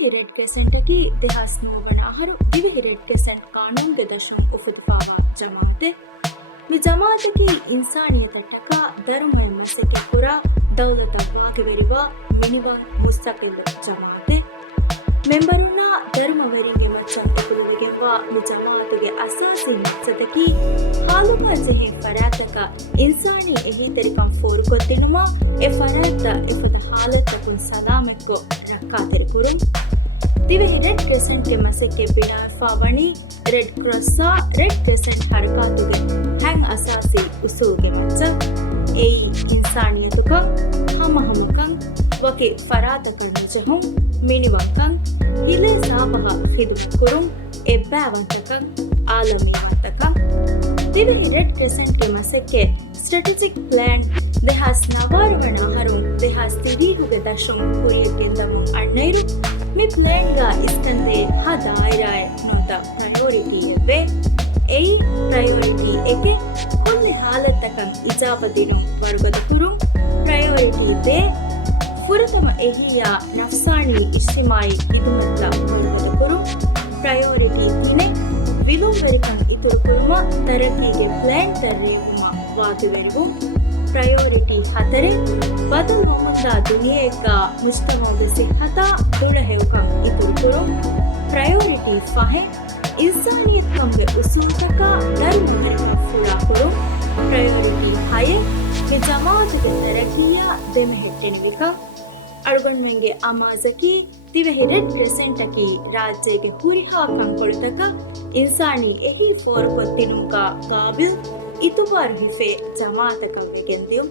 ದಿವಿಹಿ red ಕ್ರೆಸೆಂಟಕಿ ದೆಹಾಸ್ ನೂಗಣ ಅಹರು ದಿವಿಹಿ ರೆಡ್ ಕ್ರೆಸೆಂಟ್ ಕಾನೂನ್ಗೆ ದಶಂ ಉಫುದುಫಾವ ಜಮಾತೆ ಮಿ ಜಮಾತಕಿ ಇನ್ಸಾನಿಯತಟಕ ಧರ್ಮಯ ಮೆಸೆಕೆ ಪುರ ದೌಲತ ವಾಗೆವೆರಿವ ಮಿನಿವ ಮುಸ್ತಕಿಲ್ ಜಮಾತೆ ಮೆಂಬರುನ್ನ ಧರ್ಮವೆರಿಗೆ ಮಚ್ಚಂ ಎಕುಲುವಿಗೆಂವ ಮಿ ಜಮಾತಿಗೆ ಅಸಾಸಿ ಮಕ್ಸದಕಿ ಹಾಲುಮ ಜೆಹೆ ಫರಾತಕ ಇನ್ಸಾನಿ ಎಹಿತರಿಕಂ ಫೋರು ಕೊತ್ತಿನುಮ ಎ ಫರಾತ ಇಫದ ಹಾಲತ್ತಕುನ್ ಸಲಾಮೆಕ್ಕು ರಕ್ಕಾತಿರಿ ಪುರುಂ ದಿವೆಹಿ ರೆಡ್ ಕ್ರೆಸೆಂಟ್ಗೆ ಮಸೆಕ್ಕೆ ಬಿನಾಫಾವಣಿ ರೆಡ್ ಕ್ರಾಸ್ಸಾ ರೆಡ್ ಕ್ರೆಸೆಂಟ್ ಹರಕಾತುಗೆ ಹ್ಯಾಂಗ್ ಅಸಾಸಿ ಉಸೂಗೆ ಮಚ್ಚ ಏಯಿ ಇನ್ಸಾನಿಯತುಕ ಹಮಹಮಕಂ ವಕೆ ಫರಾತಕನ್ ಜಹುಂ ಮಿನಿವಂಕಂ ಇಲೆ ಸಾಬಹ ಖಿದುಮ ಕುರುಂ ಎಬ್ಬಾವಂತಕಂ ಆಲಮೀವಂತಕಂ ದಿವೆಹಿ ರೆಡ್ ಕ್ರೆಸೆಂಟ್ಗೆ ಮಸೆಕ್ಕೆ ಸ್ಟ್ರಾಟಜಿಕ್ ಪ್ಲಾನ್ ದೆಹಾಸ್ ನವಾರುಗಣ ಹರು ದೆಹಾಸ್ ತಿವೀಗುಗೆ ದಶಂ ಕುರಿಯಕ್ಕೆಂದವು ಅಣ್ಣೈರು ಮಿ ಪ್ಲಾನ್ಗ ಇಸ್ಕಂದೆ ಹ ದಾಯಿರಾಯ್ ಮುತ ಪ್ರಯೋರಿಟಿ ಎವ್ವೆ ಏಯಿ ಪ್ರಯೋರಿಟಿ ಎಕೆ ಕೊಲ್ಲಿ ಹಾಲತ್ತಕಂ ಇಜಾಬದಿನು ವರ್ಗದ ಕುರುಂ ಪ್ರಯೋರಿಟಿ ದೇ ಫುರತಮ ಎಹಿಯ ನಫ್ಸಾನಿ ಇಜ್ತಿಮಾಯಿ ಇದುನತ್ತ ವರ್ಗದ ಕುರುಂ ಪ್ರಯೋರಿಟಿ ತಿನೆ ವಿಲುಂಬರಿಕಂ ಇತುರು ಕುರುಮ ತರಕಿಗೆ ಪ್ಲಾನ್ ತರ್ರೇವುಮ ವಾದುವೆರಿವು ಪ್ರಯೋರಿಟಿ ಹತರೆ ಬದಲ್ ಮೊಹಮ್ಮದ ದುನಿಯೆಗ ಮುಜ್ತಮಾದ ಸಿಹತಾ ದುಳಹೆವುಕಂ ಇತುರು ಕುರುಂ ಪ್ರಯೋರಿಟಿ ಫಹೆ ಇನ್ಸಾನಿಯತ್ ಕಂಬೆ ಉಸೂತಕ ಧರ್ಮ ಹರಿಮ ಫುರಾ ಕುರುಂ ಪ್ರಯೋರಿಟಿ ಹಯೆ ಮಿ ಜಮಾತುಗೆ ತರಕಿಯ ಬೆಮೆಹೆಟ್ಟೆನಿವಿಕಂ ಅಳುಗಣ್ಮೆಂಗೆ ಅಮಾಜಕಿ ದಿವೆಹಿ ರೆಡ್ ಕ್ರೆಸೆಂಟಕಿ ರಾಜ್ಯಗೆ ಹುರಿಹಾ ಕಂಕೊಳುತಕ ಇನ್ಸಾನಿ ಎಹಿ ಫೋರ್ ಕೊತ್ತಿನುಕ ಕಾಬಿಲ್ ಇತುಬಾರ್ ಹಿಫೆ ಜಮಾತಕವೆಗೆಂದಿಯು